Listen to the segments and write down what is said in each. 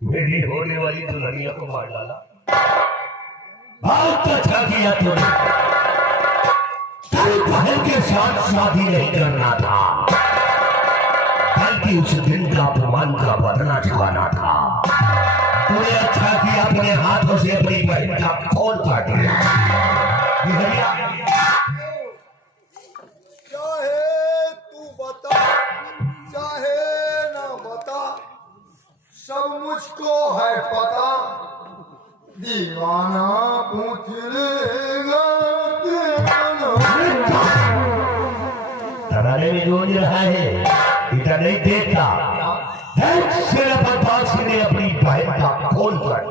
मेरी होने वाली दुल्हनिया को मार डाला। बहुत अच्छा किया तूने। कल बहन के साथ शादी नहीं करना था, बल्कि उस दिन का अपमान का बदला चुकाना था। तूने अच्छा किया, अपने हाथों से अपनी बहन का खून काट दिया। चाहे तू बता चाहे ना बता, सब मुझको है पता। दीवाना पूछ लेगा तराने में रोज रहा है, इतना नहीं देखता। बदमाशी ने अपनी बहन का खून कर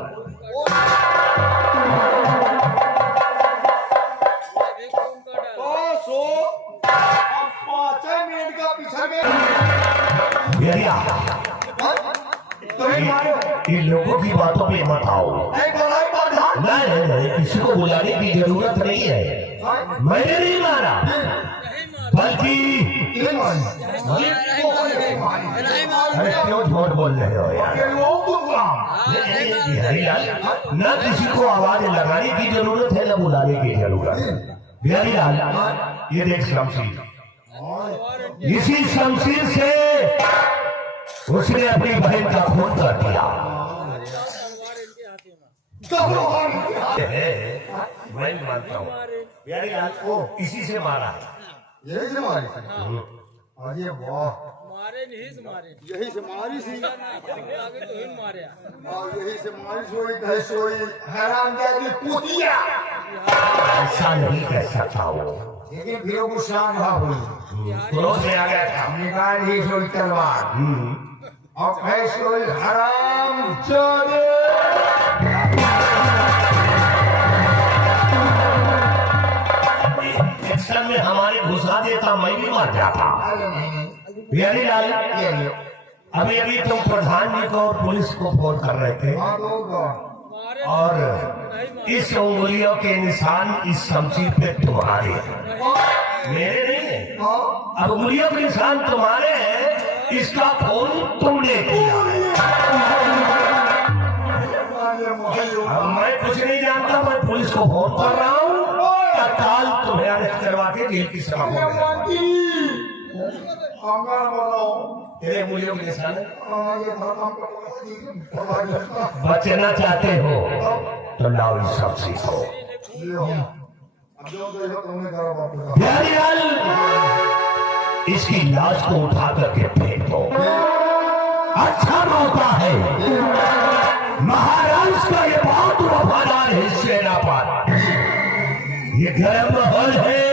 इन लोगों की बातों पे मत आओ। नहीं, किसी को बुलाने की जरूरत नहीं है। मैंने नहीं मारा, बल्कि अरे क्यों झूठ बोल रहे हो यार? न किसी को आवाज लगाने की जरूरत है, न बुलाने की जरूरत है। बिहारी लाल, ये देख शमशीर, इसी शमशीर से उसने अपनी बहन का खून कर दिया। मैं मानता हूँ बिहारी लाल को इसी से मारा है। यही से मारी अरे वाह, यही से मारी सी, यही से मारी सोई कहे सोई हैरान जाती पूतिया। ऐसा नहीं कह सकता वो, लेकिन फिर वो शान भाव हुई, क्रोध में आ गया था। हमने कहा यही सोई तलवार और कहे सोई हराम चोरे। एक्शन में हमारे घुसा देता, मैं भी मर जाता। बिहारी लाल, अभी अभी तुम प्रधान जी को और पुलिस को फोन कर रहे थे, और इस उंगलियों के निशान इस शमशीर पे तुम्हारे हैं, मेरे नहीं है। अब उंगलियों के निशान तुम्हारे हैं, इसका फोन तुमने किया है। अब मैं कुछ नहीं जानता, मैं पुलिस को फोन कर रहा हूँ, तत्काल तुम्हें अरेस्ट करवा के जेल की सजा तेरे उंगलियों के निशान। बचना चाहते हो तो लाओ इस शमशीर को। बिहारी लाल, इसकी लाश को उठा करके फेंक दो। अच्छा मौका है, महाराज का ये बहुत वफादार है सेनापति। ये गर्म माहौल है,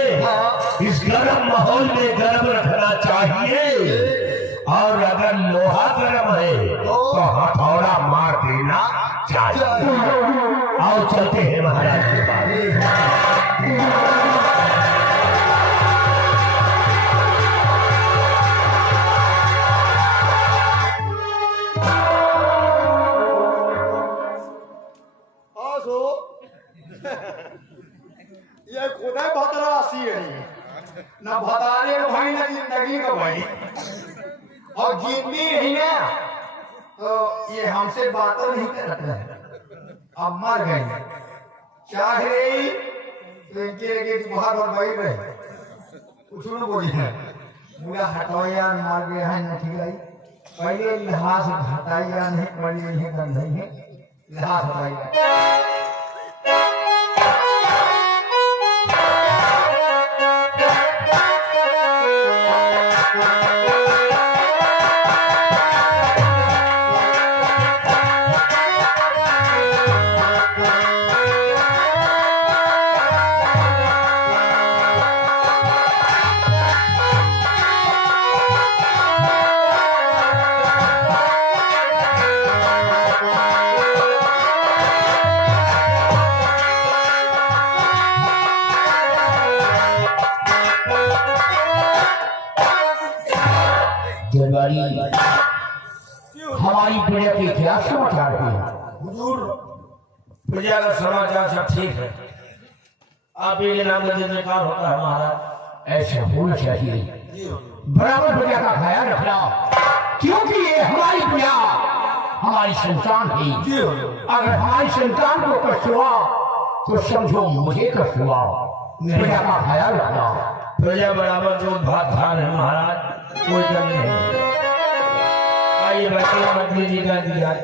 इस गर्म माहौल में गर्म रखना चाहिए, और अगर लोहा गर्म है तो हथौड़ा मार देना चाहिए। आओ चलते हैं महाराज के पास। ये खुदा भतरासी है ना, भतारे का भाई ना जिंदगी का भाई, और जिंदगी ही ना तो ये हमसे बातें नहीं करते हैं। अब मर गए चाहे तो इनके लगे बाहर और बैठ रहे कुछ न बोली है, पूरा हटवाया मार गया है न ठीक है। पहले लिहाज हटाया नहीं, पहले नहीं गंध है लिहाज हटाया। हमारी प्रजा के क्या समाचार है? हुजूर, प्रजा का समाचार सब ठीक है। आप ये नाम जयकार होता है महाराज। ऐसे होना चाहिए, बराबर प्रजा का ख्याल रखना, क्योंकि ये हमारी प्रजा हमारे हमारी संतान है। जी हो अगर हमारी संतान को कष्ट हुआ तो समझो मुझे कष्ट हुआ। प्रजा का ख्याल रखना। प्रजा बराबर जो भात खान है महाराज, कोई कमी नहीं। आइए बैठिए, मंत्री जी का इंतजार।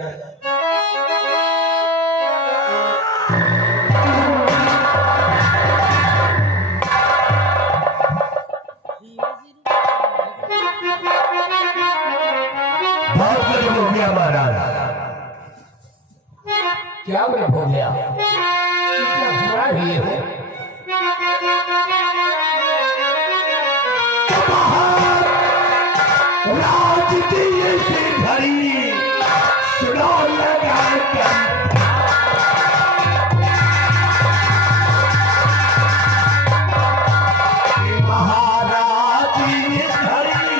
बहुत कुछ हो गया महाराज। क्या हो गया? इतना बुरा ही हो। राज की ऐसी घड़ी सुनो लगा कर महाराज की घड़ी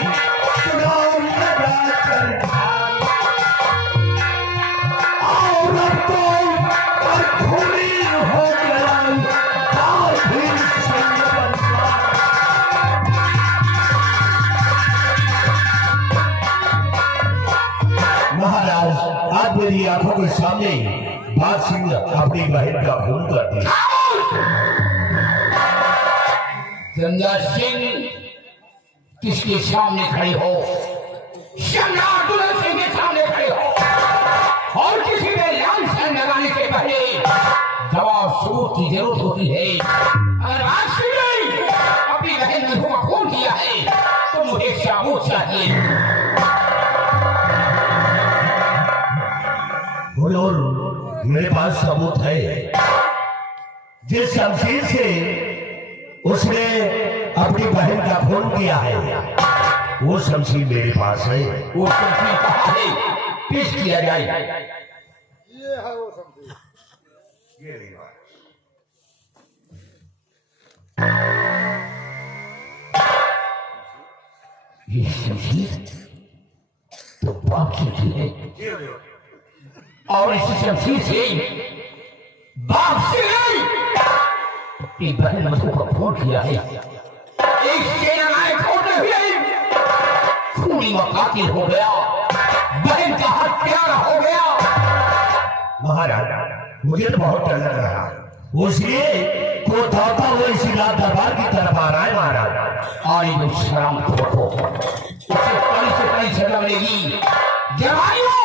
सुनो लगा कर और अब तो खूनी हो गया और भी महाराज, आज मेरी आंखों के सामने बात सिंह अपनी बहन का खून कर दिया। गंगा सिंह किसके सामने खड़े हो? सम्राट दुल्हन सिंह के सामने खड़े हो। और किसी में लांछन लगाने से पहले जवाब सबूत की जरूरत होती है। अगर आज सिंह अपनी बहन ने धोखा खून किया है तो मुझे सबूत चाहिए। और मेरे पास सबूत है। जिस शमशीर से उसने अपनी बहन का खून किया है वो शमशीर मेरे पास है। वो शमशीर कहाँ है? पेश किया जाए। ये है वो समझी। ये शमशीर तो बाप की है और इस शमशीर से बाप से अपनी बहन मधु को फोन किया है। एक सेनानायक होते हुए खूनी व कातिल हो गया, बहन का हत्यारा हो गया। महाराज, मुझे तो बहुत डर लग रहा है। उसलिए को दौड़ता हुआ इसी रात दरबार की तरफ आ रहा है महाराज। और ये शराम खोखो उसे कड़ी से कड़ी सजा मिलेगी। जवाइयों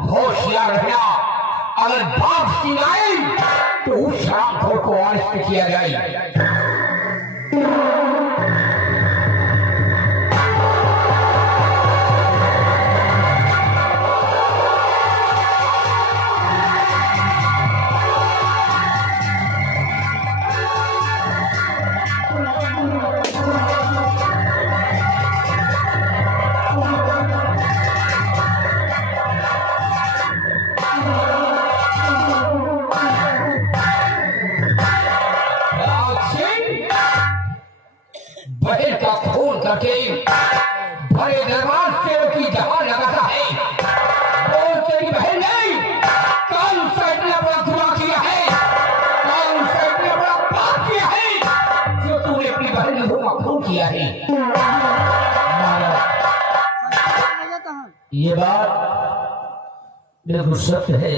होशियार रहना, अगर बाप सिंह आए तो उस शराब खोर को अरेस्ट किया जाए। बहन का खून करके भरे दरबार से की जहां लगाता है। वो तेरी बहन नहीं, कौन सा इतना बड़ा गुनाह किया है, कौन सा इतना बड़ा पाप किया है जो तूने अपनी बहन ने का खून किया है। ये बात बिल्कुल सत्य है।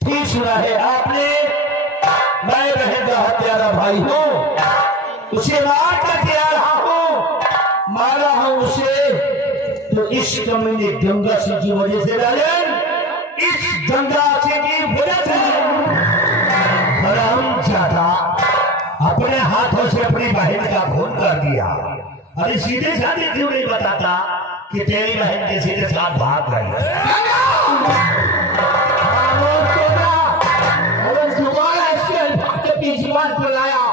ठीक सुना है आपने। मैं बहन का हत्यारा भाई हूँ, उसे मार करके आ रहा हूँ, मारा हूँ उसे तो इस कमीने गंगा सिंह की वजह से राजन, इस गंगा सिंह की वजह से हरामजादा अपने हाथों से अपनी बहन का खून कर दिया। अरे सीधे साधे क्यों नहीं बताता कि तेरी बहन किसी के साथ भाग गई? जुबान पर लाया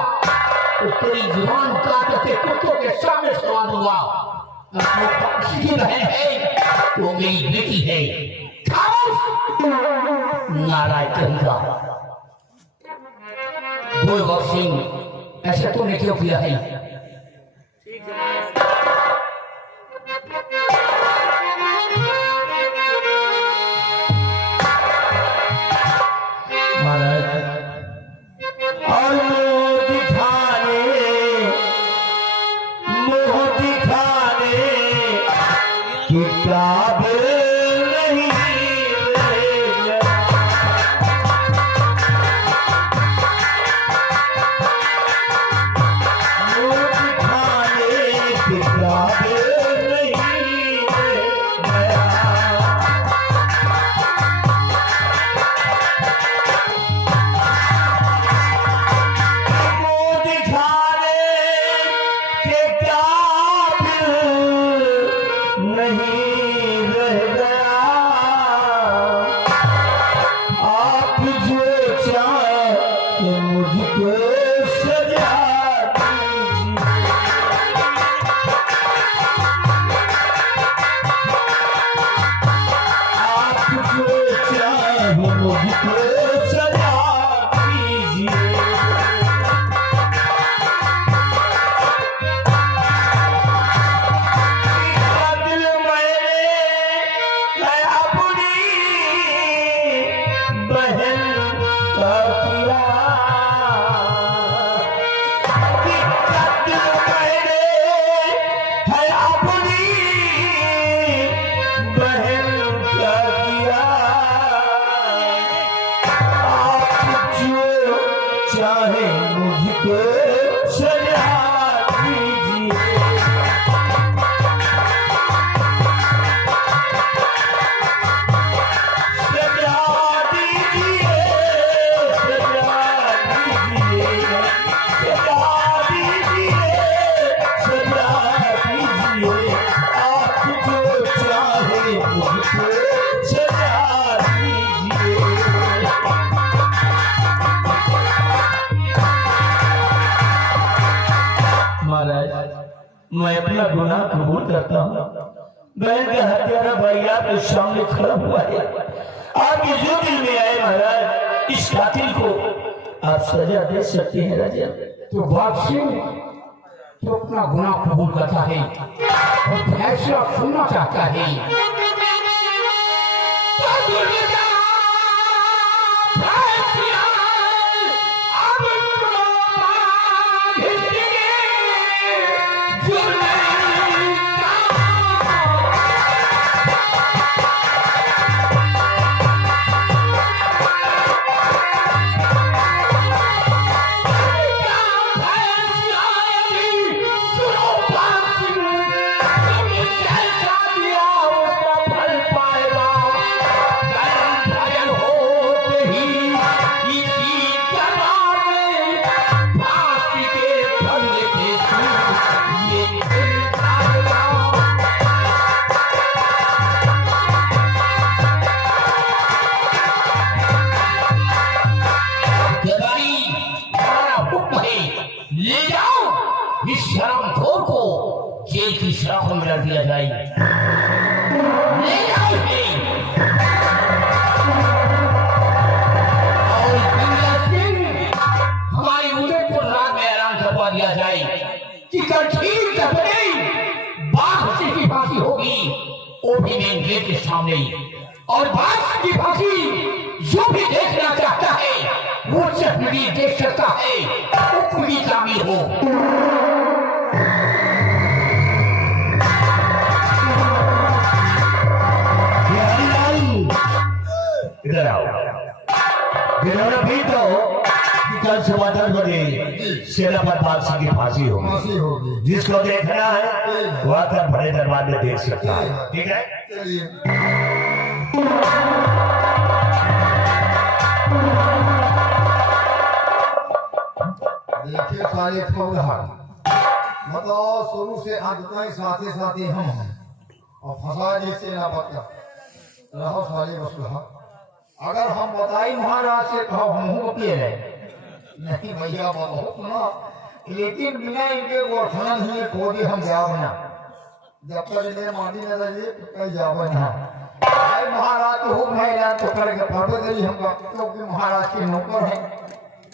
तो तेरी जुबान काटते कुत्तों के सामने सवाल हुआ। अपनी बहन है तो मेरी बेटी है। नारायण कहेगा बोल गौर सिंह, ऐसा तूने क्यों किया है? काबिल नहीं मुझको सजा दीजिए। सजा दीजिए, सजा दीजिए, सजा दीजिए, सजा दीजिए। आप जो चाहे मुझको सजा दीजिए। महाराज, मैं अपना गुनाह कबूल करता हूँ। बहन का हत्यारा भाई आपके सामने खड़ा हुआ है। आपके जो दिल में आए महाराज, इस कातिल को आप सजा दे सकते हैं राजा। तो बात सिंह तो अपना गुनाह कबूल करता है और फैसला सुनना चाहता है। ले जाओ इस शराबखोर को जेल की सलाखों में डाल दिया जाए। ले जाओ और गंगा सिंह हमारी उदय को रात में आराम करवा दिया जाए कि कल ठीक दफे बाघ की फांसी होगी, वो भी मेन गेट के सामने। और बाघ की फांसी जो भी देखना चाहता है वो सिर्फ नदी देख सकता है, वो पूरी शामिल हो। इधर आओ। जिन्होंने भी तो कल सुबह 10 बजे सेनापति बाग सिंह की फांसी होगी। जिसको देखना है वो आकर बड़े दरबार में देख सकता है। ठीक है, देखिए सारे फौजदार मतलब शुरू से अंत तक साथी साथी हम हैं और फंसा जैसे ना बता रहो सारे वसूला। अगर हम बताई महाराज से कहो हम पिए नहीं भैया बहुत ना, लेकिन बिना इनके गोठना नहीं खोदी हम जाओ ना। जब तक इन्हें मानी न रही कहीं जाओ ना। महाराज तो हुक्म है ना तो करके पढ़ गई हम क्योंकि महाराज के नौकर है।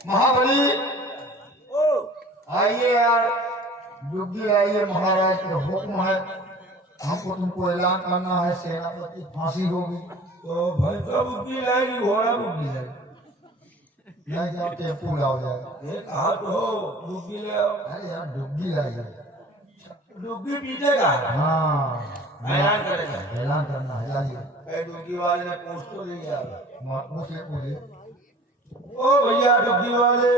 महाबली आइए यार, डुग्गी आइए, महाराज का हुक्म है, हमको तुमको ऐलान करना है सेनापति फांसी होगी। तो भाई साहब बुद्धि लाएगी, घोड़ा बुद्धि लाएगी। नहीं जाओ टेम्पू लाओ जाए। एक हाथ हो डुग्गी ले आओ। अरे यार डुग्गी लाइए। डुग्गी पीटेगा, हाँ ऐलान करेगा। ऐलान करना है, लाइए। डुग्गी वाले ने पूछ तो लिया, मुझसे पूछे ओ भैया डुग्गी वाले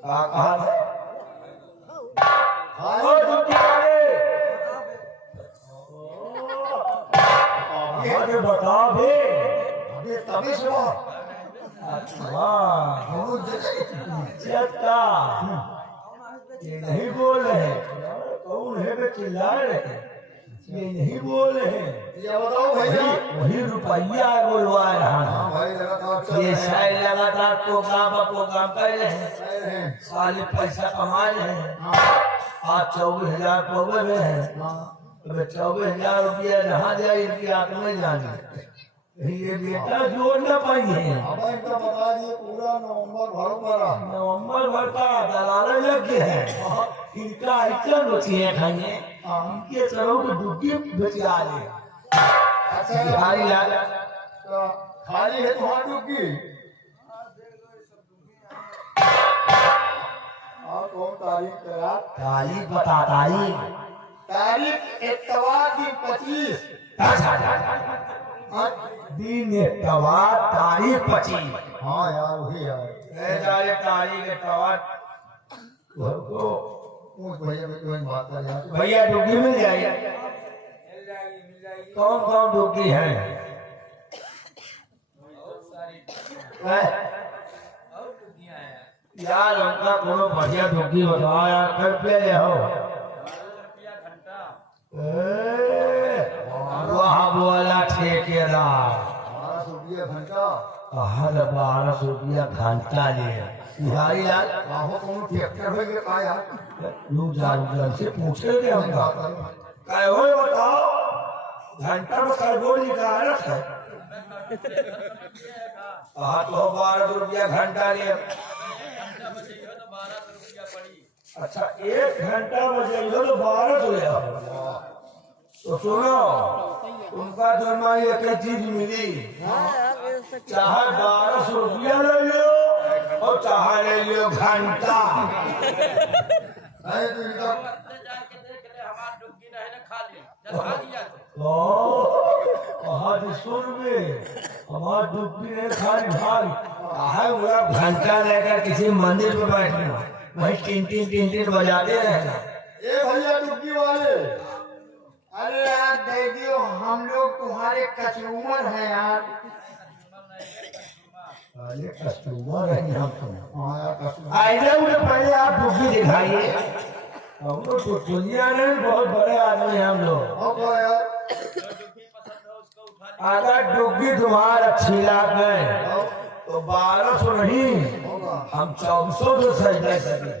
कहा है? ओ डुग्गी वाले ये बताओ भी। अभी तभी सुनो वाह चक्का ये नहीं बोल रहे, कौन है वे चिल्ला रहे, ये नहीं बोल रहे। ये बताओ भैया, वही रुपया बोलवा रहा हाँ भाई लगातार चल ये रहे हैं। शायद लगातार प्रोग्राम कर रहे हैं, चल रहे हैं। साले पैसा कमा रहे हैं। हाँ, आज 24,000 पौवे में है, हाँ। 24,000 रुपया जहाँ जाए इनकी आत्मा में जाने ये बेटा जोड़ न पाएंगे। अब इनका बता दिए पूरा नवंबर भर पड़ा। नवंबर भर का दलाले लग गए हैं, इनका ऐसा बचिए खाएंगे, इनके चरों को डुब्बी बचा ले। अच्छा बिहारी लाल तो खाली है तुम्हारी डुग्गी। और कौन तारीख करा? तारीख बता तारीख। तारीख इतवार दिन 25। दिन तवार तारीख 25। हाँ यार वही यार तारीख तवार भैया बात कर यार भैया डुग्गी मिल जाएगी। कौन कौन डुग्गी है? यार उनका कोनो बढ़िया डुग्गी बताओ यार। कर पे ले हो वहाँ बोला ठेकेदार 1200 रुपया घंटा 1200 घंटा ले बिहारी लाल आहो कौन ट्रैक्टर हो गया का यार लोग जान से पूछे थे हमका काय हो बताओ घंटा में करगो निकालत है। हाँ तो 1200 घंटा ले। अच्छा 1 घंटा बजे तो 1200 ले। तो सुनो उनका जुर्मा एक चीज मिली, चाहे 1200 रुपया ले लो और चाहे ले लो घंटा। नहीं तो इनका सुन में हमारा डुबकी नहीं खाली भाई है पूरा घंटा लेकर किसी मंदिर पे बैठना वही टीन बजाते रहना। ए भैया डुबकी वाले अरे यार दे दियो हम लोग तुम्हारे कस्टमर हैं यार। अरे कस्टमर है हम तो। हाँ यार कस्टमर आइए मुझे पहले आप डुबकी दिखाइए। हम लोग तो दुनिया में बहुत बड़े आदमी हैं हम लोग। यार अगर डुबकी तुम्हारा अच्छी लाग गए तो 1200 नहीं हम 1400 सही दे सके।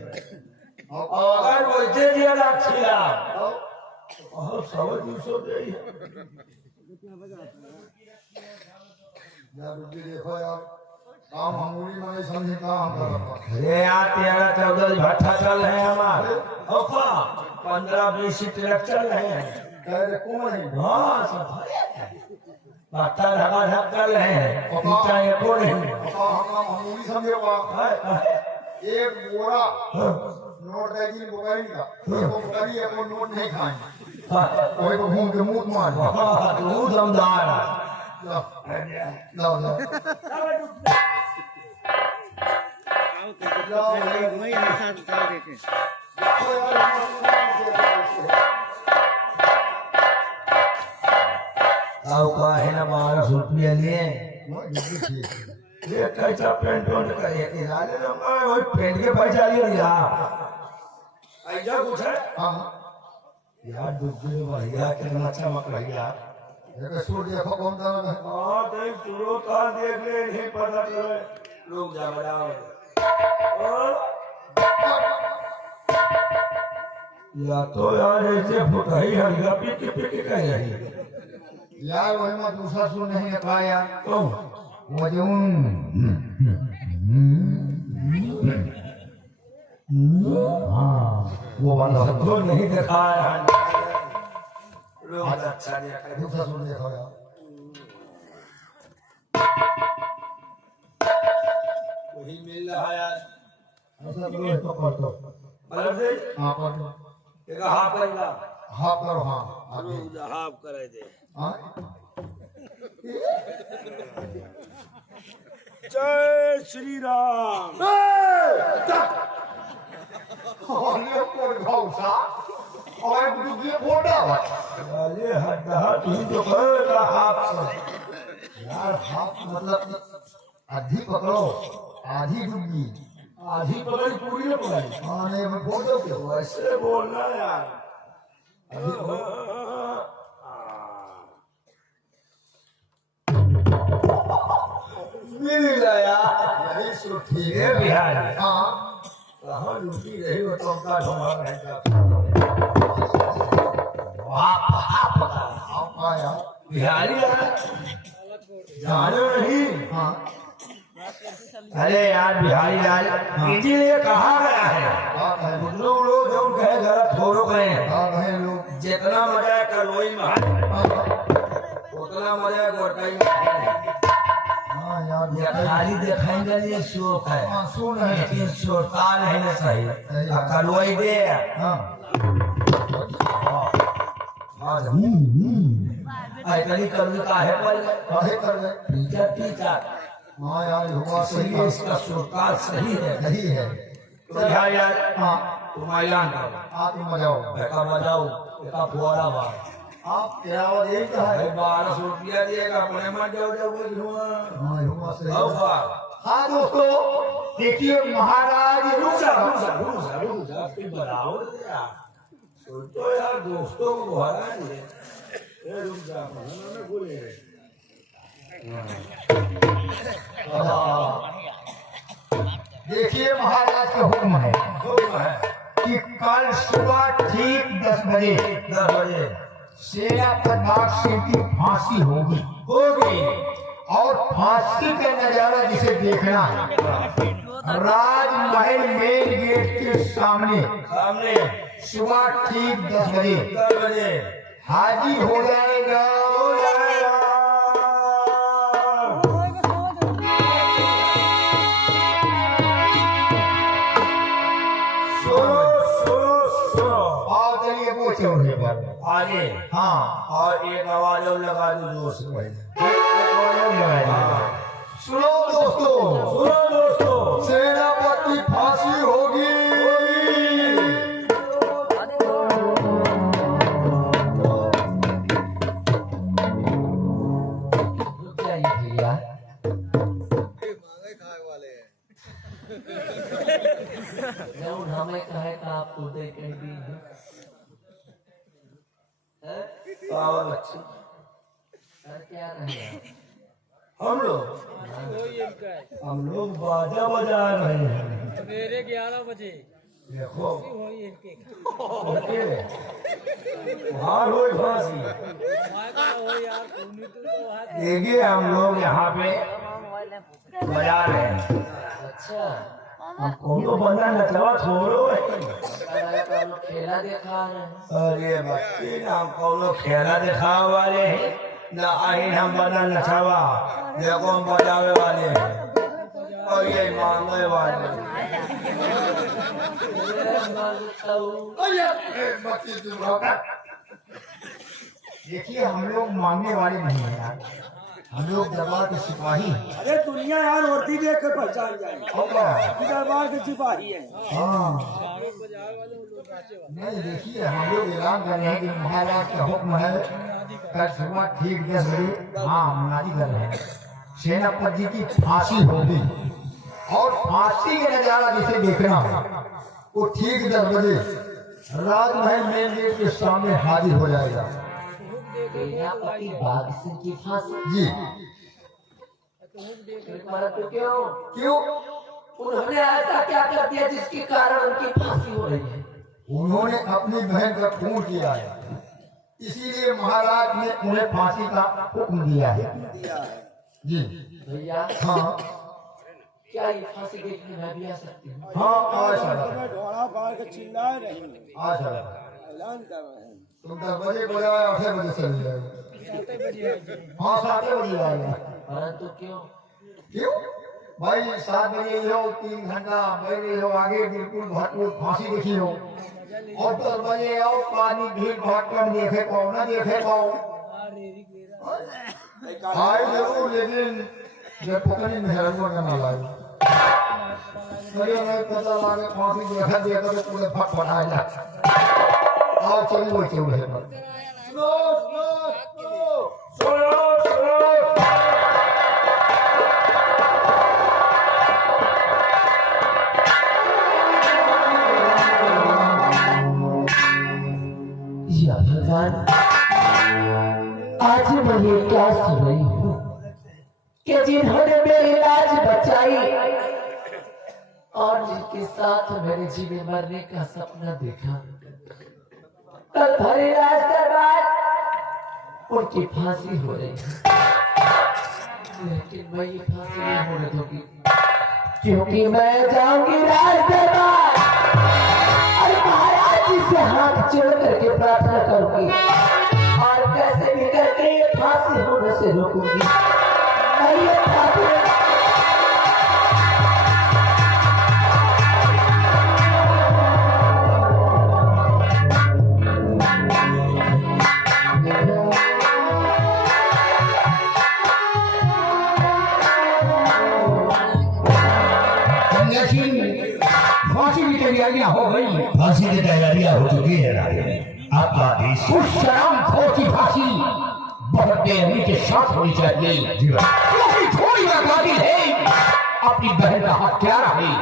और अगर वैसे ज्यादा अच्छी लाग और 100-200 दे। यार डुबकी देखो यार काम हमूरी नहीं समझे काम कर रहा। अरे यार 13-14 भट्ठा चल रहे हैं हमारे 15-20 ट्रक चल रहे हैं। कह रहे कौन है हाँ सब भट्ठा ढका चल रहे हैं। नीचा एको नहीं। हमूरी समझे एक बोरा नोट दे दी बुकाई का एक बुकाई एक नोट नहीं खाएंगे कोई को घूम के मुंह मार तू दमदार लो लो लो आओ का है ना 1200 रुपया लिए ये कैसा पेंट ओंट करे कि लाले लंबा वही पेंट के पैसा लियो यार ऐसा कुछ है। हां यार डुबकी बढ़िया कितना चमक रही यार। एक सूट देखो कौन सा है हां देख सुरो का देख ले नहीं पता चले लोग जा बजाओ। या तो यार ऐसे फुटाई हरिया पी के कह रही है यार वही में दूसरा सूट नहीं है का यार तो वजून हाँ वो वाला तो नहीं दिखाया है लोग अच्छा देखा दूसरा सूट देखो यार वही मिल रहा है यार। ऐसा तो इसको कर दो मतलब से हां कर दो एक हाफ करेगा हां करो हां हाफ करे दे। हां जय श्री राम। हमने कोड घौसा और दुगी फोड़ा अरे हड्डा तू तो करेगा हाफ से यार हाथ मतलब आधी पकड़ो आधी डूबी आधी पकड़ी पूरी न पकड़ी। हाँ नहीं मैं बोल दो क्यों वैसे बोलना यार अभी मिल गया यही सो ठीक ये है बिहार हाँ कहाँ लुटी रही हो तो का ढोंगा रहेगा। आप आया बिहारी जानो नहीं। हाँ अरे यार बिहारी लाल इसीलिए कहा गया है लोग जो कहे गलत थोड़ो कहे लोग जितना मजा है कलोई में उतना मजा है गोटाई में। हाँ यार खाली दिखाएंगे ये शौक है हाँ सुन है लेकिन सोता नहीं ना सही कलोई दे। हाँ ऐतनी कर्म का है पर काहे कर गए? टीचर टीचर हाँ यार हुआ सही सही है, इसका सुरकार सही है। नहीं है। तो यहाँ यार हाँ तुम ऐलान करो, आप मजाओ बेटा बजाओ, बेटा फुआरा मार। आप तेरा यही कहा है। भाई 1200 रुपया दिएगा, अपने मत जाओ जाओ बोल हुआ। हाँ हुआ सही। हाँ दोस्तों देखिए महाराज रुक जा फिर बनाओ यार, तो यार दोस्तों को हरा दिए। रुक जा बोले देखिए महाराज का हुक्म है कि कल सुबह ठीक 10 बजे 10 बजे सेनापति बाग सिंह की फांसी होगी और फांसी का नजारा जिसे देखना है राजमहल मेन गेट के सामने सामने सुबह ठीक 10 बजे 10 बजे हाजिर हो जाएगा। आओ चलिए वो चौराहे पर आगे हाँ और एक आवाज और लगा दो जोर से पहले। सुनो दोस्तों सुनो दोस्तों, सेनापति फांसी होगी। रुक जाइए भैया। जब हमें कहे का आपको दे कह दी है पावर बच्चे कर क्या रहे हैं हम लोग बाजा बजा रहे हैं। सवेरे 11 बजे देखो वही इनके हार हो फांसी हो यार तुमने तो वहां देखिए हम लोग यहाँ पे बजा रहे हैं। अच्छा हमको तो बंदा नचवा छोड़ो खेला दिखा रहे हैं। अरे बच्चे हम कौनो खेला दिखा वाले हैं ना, आई हम बना नचावा देखो हम बजावे वाले हैं और ये मांगने वाले हैं। देखिए हम लोग मांगने वाले नहीं हैं यार, हम लोग दरबार के सिपाही हैं। अरे दुनिया यार औरती देख कर पहचान जाएगी दरबार के सिपाही है। हाँ नहीं देखिए हम लोग ऐलान कर रहे हैं कि महाराज का हुक्म है कल सुबह ठीक 10 बजे हाँ मुनादी कर रहे हैं सेनापति जी की फांसी होगी और फांसी का नजारा जिसे देखना वो ठीक 10 बजे राजमहल मेन गेट के सामने हाजिर हो जाएगा। सेनापति बाग सिंह की फांसी जी तो क्यों क्यों? उन्होंने ऐसा क्या कर दिया जिसके कारण उनकी फांसी हो रही है? उन्होंने अपनी बहन का खून किया है, इसीलिए महाराज ने उन्हें फांसी का हुक्म दिया है। जी भैया हाँ क्या ये फांसी देखने में भी आ सकती हूँ? हाँ आज ढोड़ा फाड़ के चिल्ला रहे हैं आज ऐलान कर रहे हैं तुम 10 बजे बजाया 8 बजे चले जाएगा। 7 बजे आएगी हाँ 7 बजे आएगा। परंतु क्यों? क्यों भाई 7 बजे हो 3 घंटा पहले हो आगे बिल्कुल भरपूर फांसी देखी हो और 10 बजे आओ पानी भीड़ भाग कर देखे पाओ ना देखे पाओ आए जरूर लेकिन ये पकड़ी मेहरबान का ना लाई नहीं पता लगे फांसी देखा देखा तो पूरे फट फटाएगा। आओ चलिए वो चौराहे पर या भगवान आज मैं ये क्या सुन रही हूँ कि जिन्होंने मेरी लाज बचाई और जिनके साथ मैंने जीवन मरने का सपना देखा कल भरी रात के बाद उनकी फांसी हो रही है, लेकिन मैं ये फांसी नहीं होने दूंगी क्योंकि मैं जाऊंगी राज दरबार और महाराज जी से हाथ जोड़ करके प्रार्थना करूंगी और कैसे भी करके ये फांसी होने से रोकूंगी। मैं ये फांसी फांसी की तैयारियां हो चुकी है राजा, आपका आदेश। उस शराब खोर की फांसी बहुत बेरहमी के साथ होनी चाहिए, जी भाई। क्योंकि थोड़ी बर्बादी है, अपनी बहन का हत्यारा है।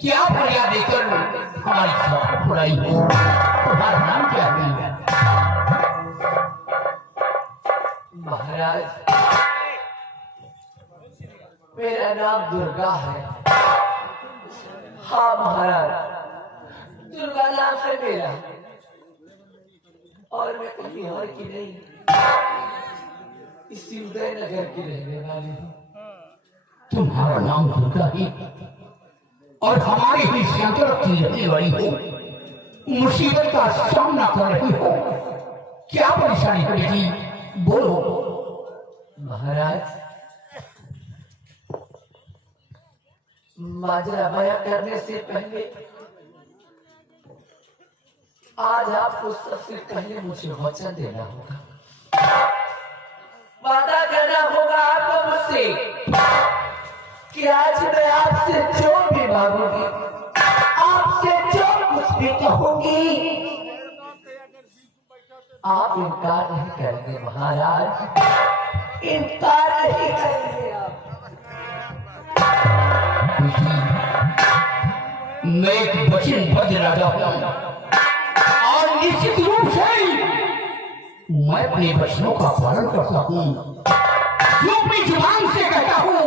क्या फरियाद देकर हमारी शौकत बुराई हो। तुम्हारा नाम क्या है? महाराज, मेरा नाम दुर्गा है। हाँ महाराज, दुर्गा नाम है मेरा, और मैं कहीं और की नहीं, इसी उदयनगर की रहने वाली हूँ। तुम्हारा नाम दुर्गा ही और हमारे ही शंकर की रहने वाली हो, मुसीबत का सामना कर रही हो, क्या परेशानी पड़ेगी बोलो। महाराज, माजरा बयां करने से पहले आज आपको सबसे पहले मुझे वचन देना होगा, वादा करना होगा आपको मुझसे कि आज मैं आपसे जो भी मांगूंगी, आपसे जो कुछ भी कहूंगी, आप इनकार नहीं करेंगे महाराज, इनकार नहीं करेंगे आप। मैं एक वचनबद्ध राजा हूं और निश्चित रूप से मैं अपने वचनों का पालन करता हूं। जो अपनी जुबान से कहता हूं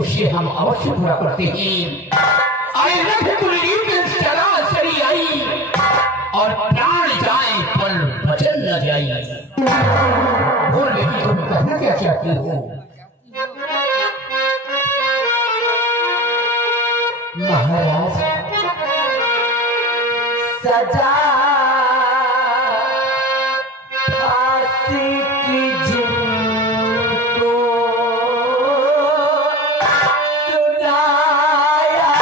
उसे हम अवश्य पूरा करते हैं। आए रथ कुलदीप सरासरी आई और प्राण जाए पर वचन न जाए। बोल बेटी, तुम कहना क्या चाहती हो? महाराज, सजा फांसी की जिनको सुनाया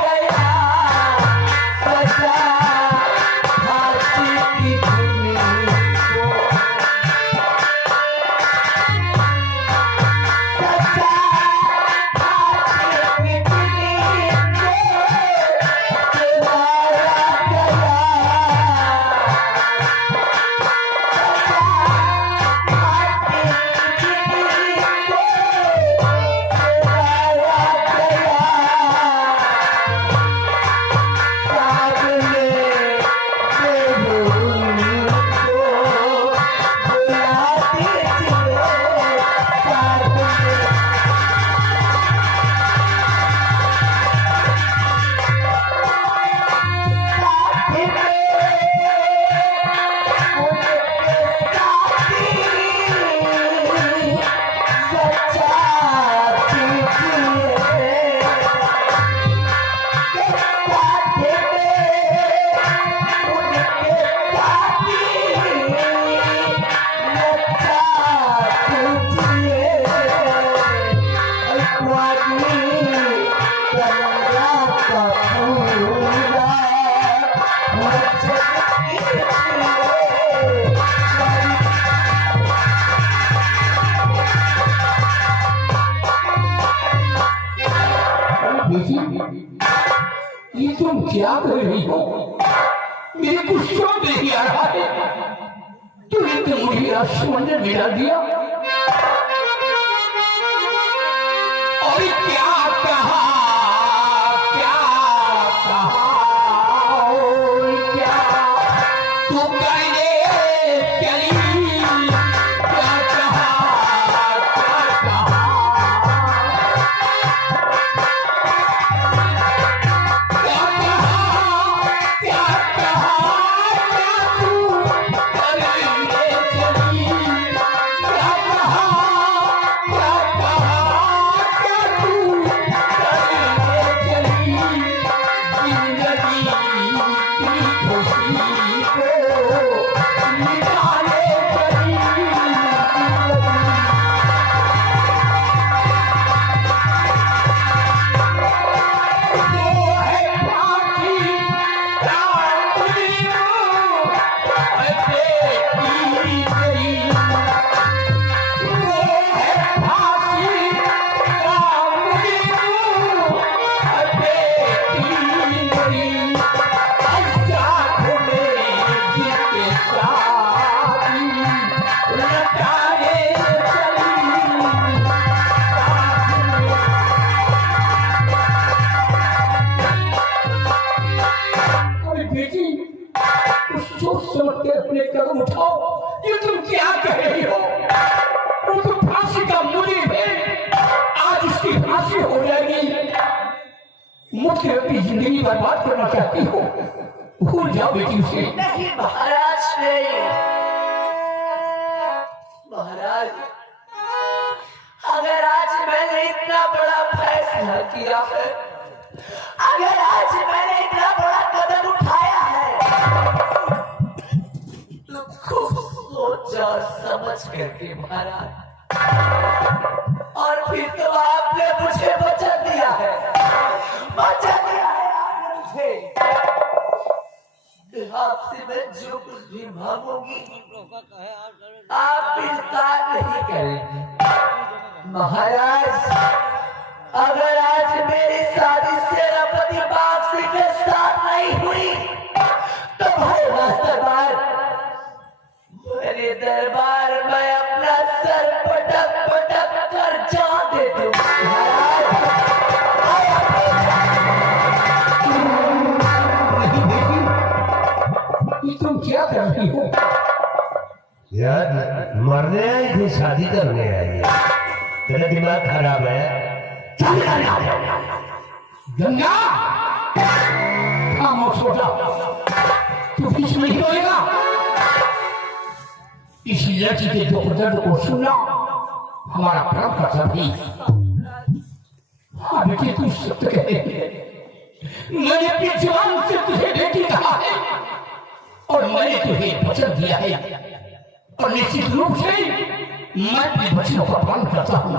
गया, सजा फांसी क्या कर रही हो? मेरे को समझ नहीं आ रहा है। तूने तो मुझे आसमान में मिला दिया और क्या कहा, क्या कहा, और क्या तू करने चली, क्या कहा, क्या कहा, क्या कहा, क्या तू करने चली, क्या कहा, क्या कहा, क्या तू करने चली, जिंदगी की खुशी को निकाले चली, वो है फांसी रामुड़ी देखी गई, वो है फांसी रामुड़ी देखी गई, साथ में जीते शादी लटाए चली, अरे बेटी कुछ सोच समझ के अपने कदम उठाओ। ये तुम क्या कह रही हो? वो तो फांसी का मुनीब है, आज उसकी फांसी हो जाएगी। मुझे अपनी जिंदगी बर्बाद करना चाहती हो? भूल जाओ बेटी उसे। नहीं महाराज नहीं। महाराज अगर आज मैंने इतना बड़ा फैसला किया है, अगर आज मैंने इतना बड़ा कदम उठाया है, तो खूब सोच और समझ करके महाराज, और फिर तो आपने मुझे वचन दिया है, वचन दिया है आपने मुझे, आपसे मैं जो कुछ भी मांगूंगी आप इनकार नहीं करेंगे। महाराज अगर आज मेरी शादी सेनापति बाग सिंह के साथ नहीं हुई तो भाई दरबार, मेरे दरबार में अपना सर पटक पटक कर जान दे दूं। महाराज ये तुम क्या कर रही हो? यार मरने आई थी शादी करने आई है? तेरा दिमाग खराब है? गंगा खामोश हो जा, तू कुछ नहीं होएगा। इस लड़की के दुख दर्द को सुनना हमारा परम कर्तव्य है। हाँ बेटी तू सत्य कहे, मैंने अपनी जवान से तुझे बेटी कहा है और मैंने तुझे वचन दिया है, और निश्चित रूप से मैं अपने वचनों का पालन करता हूँ।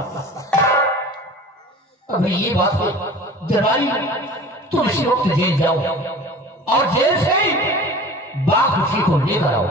अभी ये बात है दरबारी, तुम इसी वक्त जेल जाओ और जेल से बाग खुशी को लेकर आओ।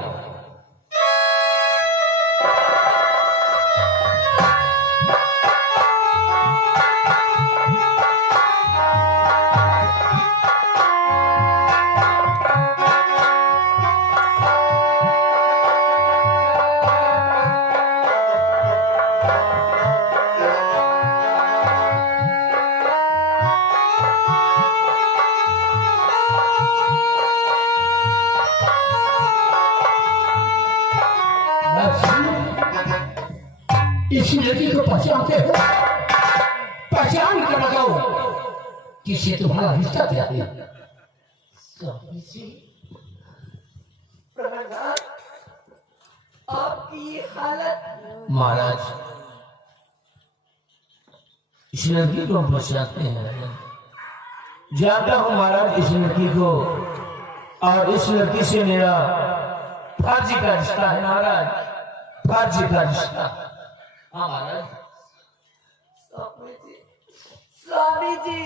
इसी लड़की को पहचानते हो? पहचान कर बताओ किसी तुम्हारा रिश्ता क्या है? स्वामी जी प्रणाम। आपकी ये हालत। महाराज इस लड़की को पहचानते हैं? जानता हूँ महाराज इस लड़की को, और इस लड़की से मेरा फर्जी का रिश्ता है महाराज, फर्जी का रिश्ता। हाँ महाराज। स्वामी जी, स्वामी जी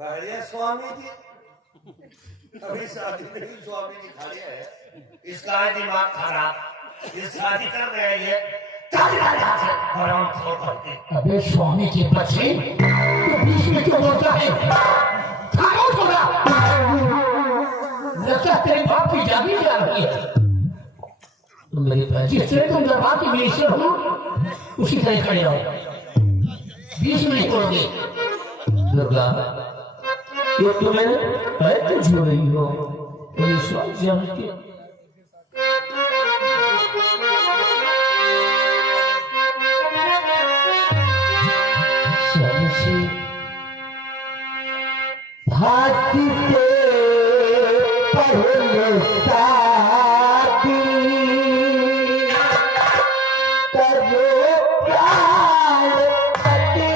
अरे स्वामी जी अभी शादी में ही स्वामी जी खड़े हैं, इसका है दिमाग खराब, ये शादी कर रहे हैं, चल यहाँ से। आराम से करके अबे स्वामी के बच्चे तू बीच में क्यों बोलता है? खामोश हो जा। लगता है तेरे बाप की जागी जा रही है। तो मेरे पास जिस तरह तुम दरबार के मिनिस्टर हो उसी तरह खड़े रहो, बीच में नहीं तोड़ोगे। दुर्गा, ये तुम्हें क्यों छू रही हो? मेरी स्वामी जानती है। स्वामी जी, फांसी से पहले शादी करो प्यार पति।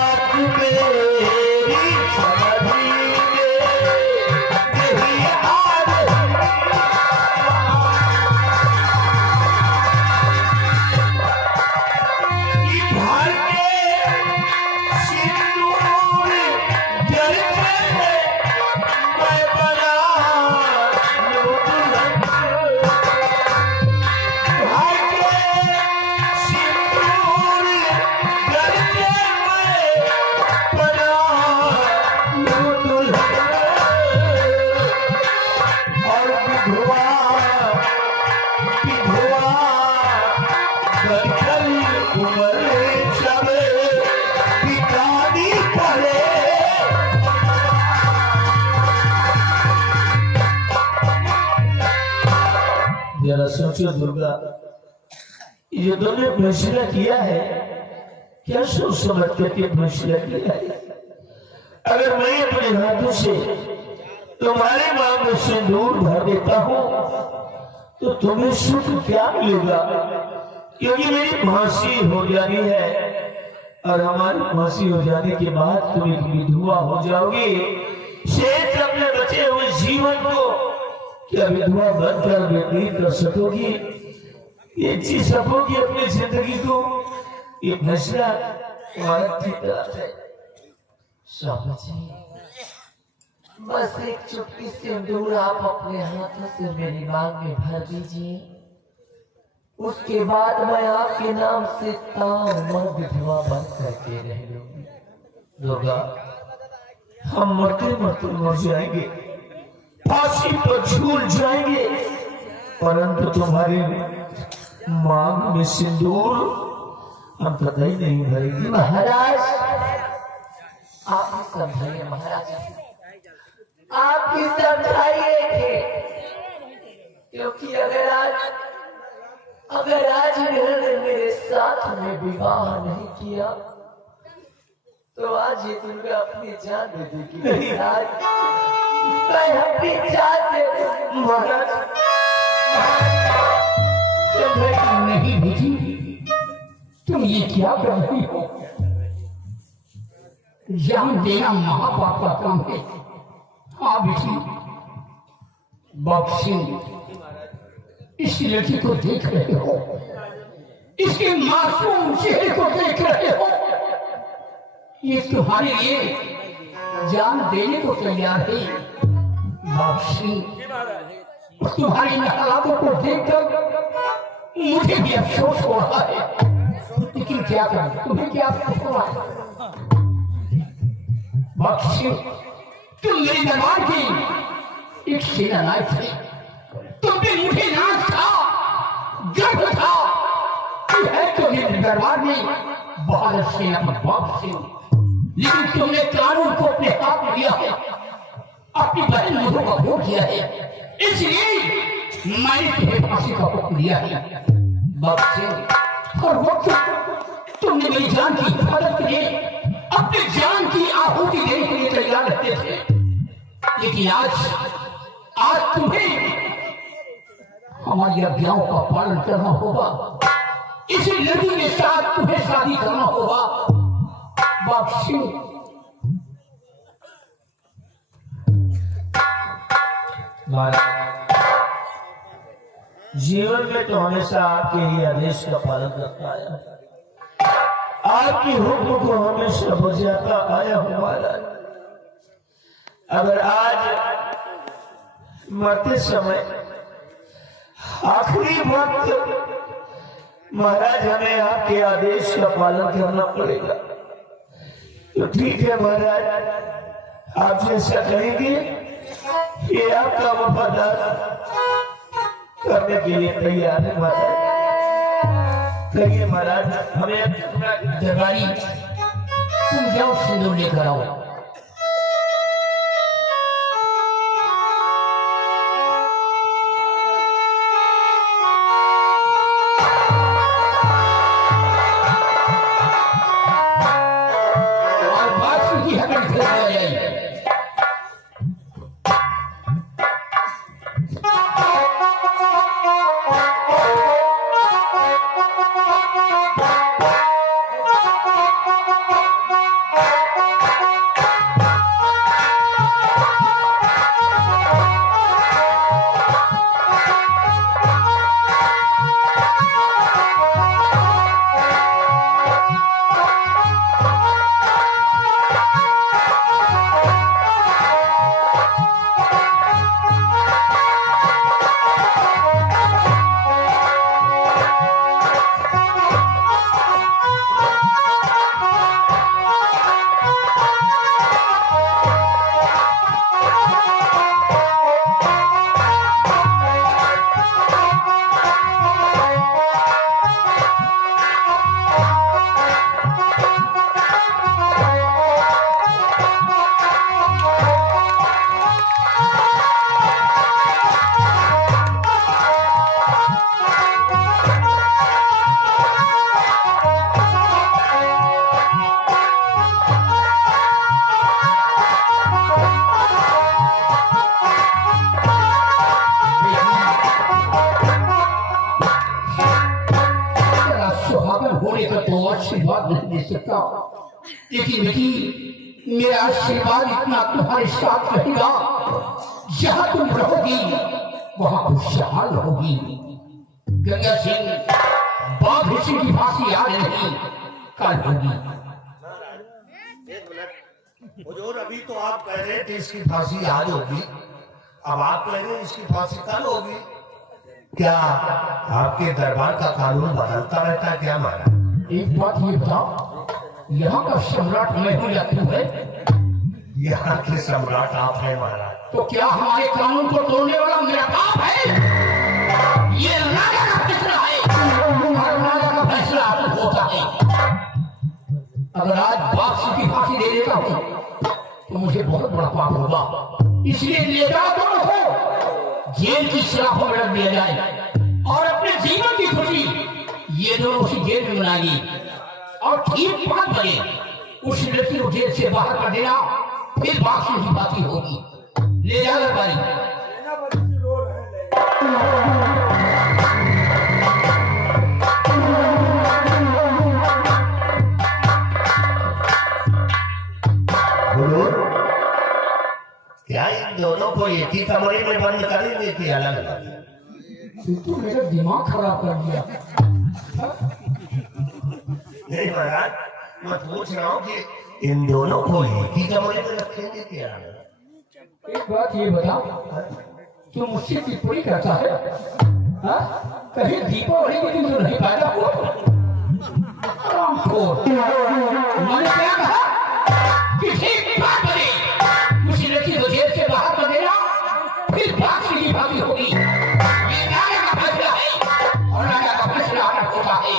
फांसी से जरा सोचो दुर्गा, ये दोनों फैसला किया है, क्या सोच समझ करके फैसला किया है? अगर मैं अपने हाथों से तुम्हारे मांग में सिंदूर भर देता हूँ तो तुम्हें सुख क्या मिलेगा? क्योंकि मेरी फांसी हो जानी है और हमारी फांसी हो जाने के बाद तुम एक विधवा हो जाओगी। शेष अपने बचे हुए जीवन को क्या विधवा बनकर व्यतीत कर सकोगी? ये जी सकोगी अपनी जिंदगी को? ये फैसला तुम्हारा ठीक है। स्वामी जी, बस एक चुटकी सिंदूर आप अपने हाथों से मेरी मांग में भर दीजिए, उसके बाद मैं आपके नाम से तामर विधवा बन करके रह लूंगी। दुर्गा, हम मरते मरते मर जाएंगे, फांसी पर झूल जाएंगे, परंतु तुम्हारी मांग में सिंदूर हम कतई नहीं भरेंगे। महाराज, आप ही समझाइए महाराज, आप ही समझाइए, क्योंकि अगर आज मेरे साथ में विवाह नहीं किया तो आज ये दुर्गा अपनी जान दे देगी। महाराज, मैं अपनी जान दे दूंगी। महाराज नहीं बेटी, तुम ये क्या कर रही हो? जान देना महापाप का काम है। हाँ बेटी, बॉक्सिंग इस लड़की को देख रहे हो, इसके मासूम चेहरे को देख रहे हो, ये तुम्हारे लिए जान देने को तैयार है। बॉक्सिंग, तुम्हारी इन हालातों को देखकर मुझे भी अफसोस हो रहा है, लेकिन क्या करें, तुम्हें क्या अफसोस हो रहा है? बॉक्सिंग, तुम मेरे दरबार की एक सेना नायक थे, तुम पे मुझे नाच था, गर्व था कि है तो मेरे दरबार में बहादुर सेनापति बॉक्सिंग। लेकिन तुमने कानून को अपने हाथ में लिया है, अपनी बहन मधु का वोट दिया है, इसलिए मैंने तुम्हें फांसी का हुक्म दिया है बॉक्सिंग। और वो तुमने मेरी जान की हिफाजत के लिए अपनी जान की आहुति देने के लिए तैयार रहते थे, लेकिन आज तुम्हें हमारी आज्ञाओं का पालन करना होगा। इसी लड़की के साथ तुम्हें शादी करना होगा बॉक्सिंग। जीवन में तो हमेशा आपके ही आदेश का पालन करता आया, आपकी हुक्म को हमेशा बजाता आया हूं महाराज। अगर आज मरते समय आखिरी वक्त महाराज हमें आपके आदेश का पालन करना पड़ेगा तो ठीक है महाराज, आप जैसा कहेंगे ये आपका वफादार करने के लिए तैयार है महाराज। कहिए महाराज, हमें दरबारी, तुम जाओ सिंदूर लेकर आओ। और बादशाह की हकड़ से आ जाइए। लेकिन बेटी, मेरा आशीर्वाद इतना तुम्हारे साथ रहेगा, जहां तुम रहोगी वहां खुशहाल रहोगी। गंगा सिंह, बाघ ऋषि की फांसी आज नहीं कल होगी। हुजूर, अभी तो आप कह रहे थे इसकी फांसी आज होगी, अब आप कह रहे हैं इसकी फांसी कल होगी। क्या आपके दरबार का कानून बदलता रहता है क्या महाराज? एक बात ये बताओ, यहाँ का सम्राट मैं हूँ या तू है? यहाँ के सम्राट आप हैं महाराज। तो क्या हमारे कानून को तोड़ने वाला मेरा बाप है? ये राजा का फैसला है, हर राजा का फैसला होता है। अगर आज बाप की फांसी दे देता हूँ तो मुझे बहुत बड़ा पाप होगा, इसलिए ले जाओ दोनों को जेल की सलाखों में रख दिया जाए और अपने जीवन की खुशी ये दोनों उसी जेल में मनाएंगी। और ठीक 5 बजे उस लड़की को जेल से बाहर कर देना, फिर बाकी की बाकी होगी। ले जा दरबारी। की कमरे में बंद करेंगे कि अलग? तू मेरा दिमाग खराब कर दिया। नहीं महाराज, मैं पूछ रहा हूँ कि इन दोनों को एक ही कमरे में रखेंगे क्या? एक बात ये बता, तू मुझसे टिप्पणी करता है? हाँ? कहीं दीपावली के दिन तो नहीं पैदा हुआ? मैंने क्या कहा? किसी बात बने मुझे लड़की को जेल से बाहर कर देना, फिर बाकी की बाकी होगी। ये राजा का फैसला है और राजा का फैसला अलग होता है।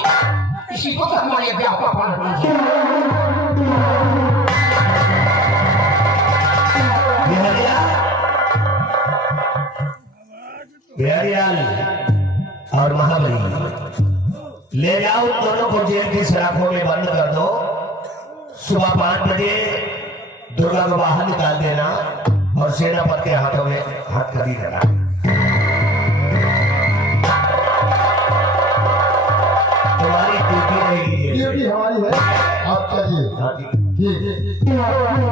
इसी को तो हमारे अध्याप का पालन बिहारियाल और महाबली ले जाओ दोनों को जेल की सलाखों में बंद कर दो। सुबह 5 बजे दुर्गा को बाहर निकाल देना और सेनापति के हाथों में हथकड़ी देना। तुम्हारी ड्यूटी रहेगी। ड्यूटी हमारी है, आप चलिए। हाँ जी। ठीक।